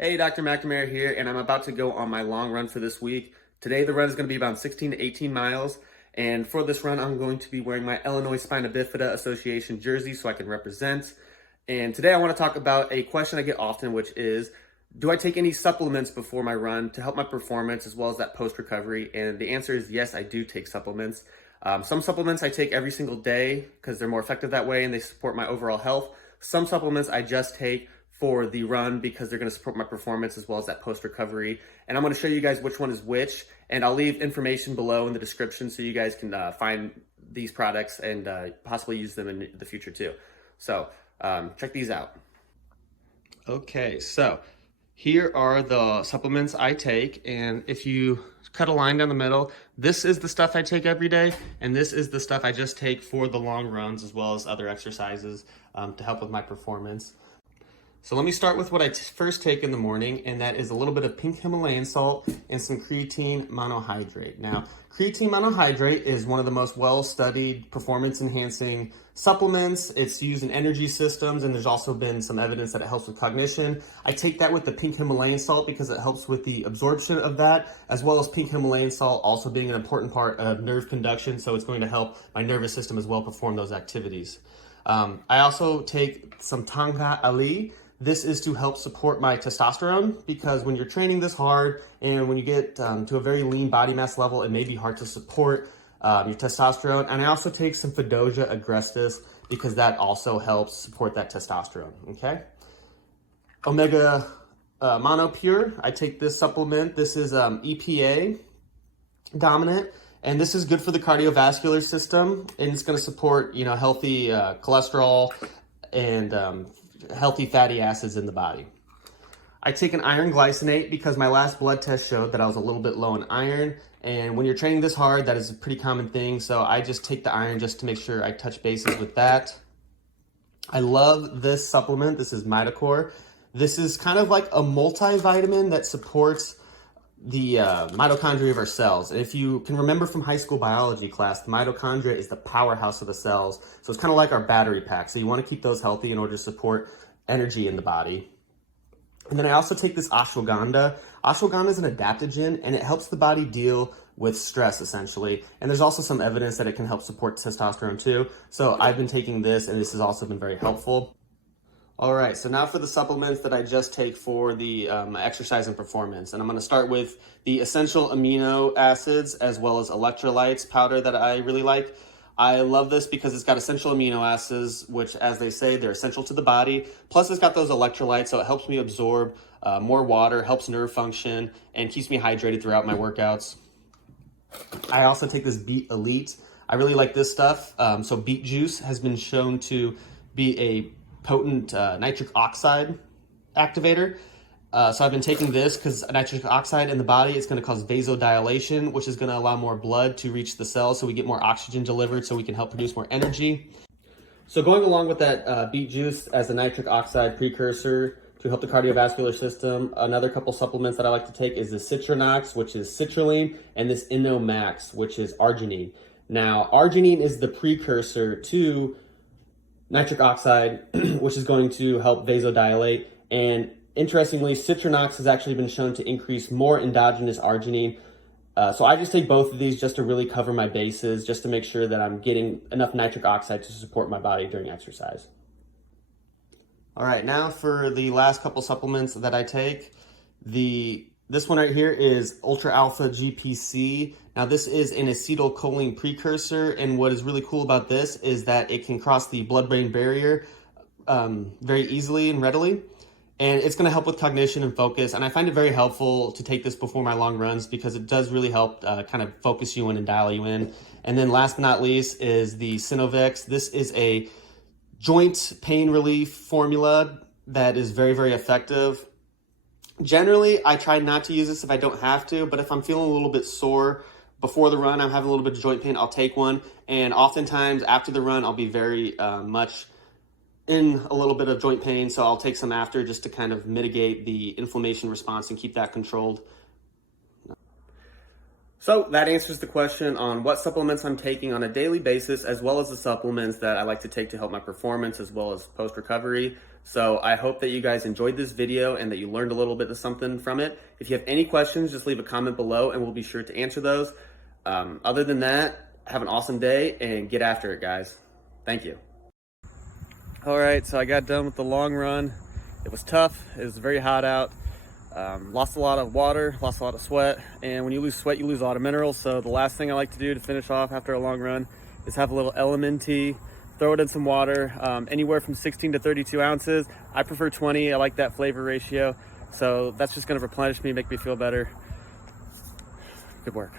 Hey, Dr. McNamara here, and I'm about to go on my long run for this week. Today, the run is going to be about 16 to 18 miles, and for this run, I'm going to be wearing my Illinois Spina Bifida Association jersey so I can represent. And today, I want to talk about a question I get often, which is, do I take any supplements before my run to help my performance as well as that post-recovery? And the answer is yes, I do take supplements. Some supplements I take every single day because they're more effective that way and they support my overall health. Some supplements I just take for the run because they're going to support my performance as well as that post-recovery. And I'm going to show you guys which one is which, and I'll leave information below in the description so you guys can find these products and possibly use them in the future too. So check these out. Okay, so here are the supplements I take, and if you cut a line down the middle, this is the stuff I take every day, and this is the stuff I just take for the long runs as well as other exercises to help with my performance. So let me start with what I first take in the morning, and that is a little bit of pink Himalayan salt and some creatine monohydrate. Now, creatine monohydrate is one of the most well-studied performance-enhancing supplements. It's used in energy systems, and there's also been some evidence that it helps with cognition. I take that with the pink Himalayan salt because it helps with the absorption of that, as well as pink Himalayan salt also being an important part of nerve conduction, so it's going to help my nervous system as well perform those activities. I also take some Tangha Ali. This is to help support my testosterone because when you're training this hard and when you get to a very lean body mass level, it may be hard to support your testosterone. And I also take some Fedosia agrestis because that also helps support that testosterone, okay? Omega Mono Pure, I take this supplement. This is EPA dominant, and this is good for the cardiovascular system, and it's going to support, healthy cholesterol and healthy fatty acids in the body. I take an iron glycinate because my last blood test showed that I was a little bit low in iron, and when you're training this hard, that is a pretty common thing, so I just take the iron just to make sure I touch bases with that. I love this supplement. This is Mitochondria. This is kind of like a multivitamin that supports the mitochondria of our cells. And if you can remember from high school biology class, the mitochondria is the powerhouse of the cells. So it's kind of like our battery pack. So you want to keep those healthy in order to support energy in the body. And then I also take this ashwagandha. Ashwagandha is an adaptogen, and it helps the body deal with stress, essentially. And there's also some evidence that it can help support testosterone too. So I've been taking this, and this has also been very helpful. All right, so now for the supplements that I just take for the exercise and performance. And I'm gonna start with the essential amino acids as well as electrolytes powder that I really like. I love this because it's got essential amino acids, which, as they say, they're essential to the body. Plus it's got those electrolytes, so it helps me absorb more water, helps nerve function, and keeps me hydrated throughout my workouts. I also take this Beet Elite. I really like this stuff. So beet juice has been shown to be a potent nitric oxide activator. So I've been taking this because nitric oxide in the body is going to cause vasodilation, which is going to allow more blood to reach the cells so we get more oxygen delivered so we can help produce more energy. So going along with that beet juice as a nitric oxide precursor to help the cardiovascular system, another couple supplements that I like to take is the Citrulline, which is Citrulline, and this Max, which is Arginine. Now, Arginine is the precursor to nitric oxide, which is going to help vasodilate. And interestingly, Citrulline has actually been shown to increase more endogenous arginine. So I just take both of these just to really cover my bases, just to make sure that I'm getting enough nitric oxide to support my body during exercise. All right, now for the last couple supplements that I take. This one right here is Ultra Alpha GPC. Now this is an acetylcholine precursor, and what is really cool about this is that it can cross the blood-brain barrier very easily and readily, and it's going to help with cognition and focus, and I find it very helpful to take this before my long runs because it does really help kind of focus you in and dial you in. And then last but not least is the SynovX. This is a joint pain relief formula that is very, very effective. Generally, I try not to use this if I don't have to, but if I'm feeling a little bit sore before the run, I'm having a little bit of joint pain, I'll take one. And oftentimes after the run, I'll be very much in a little bit of joint pain, so I'll take some after just to kind of mitigate the inflammation response and keep that controlled. So that answers the question on what supplements I'm taking on a daily basis, as well as the supplements that I like to take to help my performance as well as post-recovery. So I hope that you guys enjoyed this video and that you learned a little bit of something from it. If you have any questions, just leave a comment below and we'll be sure to answer those. Other than that, have an awesome day and get after it, guys. Thank you. All right, so I got done with the long run. It was tough. It was very hot out. Lost a lot of water, lost a lot of sweat, and when you lose sweat, you lose a lot of minerals. So the last thing I like to do to finish off after a long run is have a little LMNT, throw it in some water, anywhere from 16 to 32 ounces. I prefer 20. I like that flavor ratio. So that's just going to replenish me, make me feel better. Good work.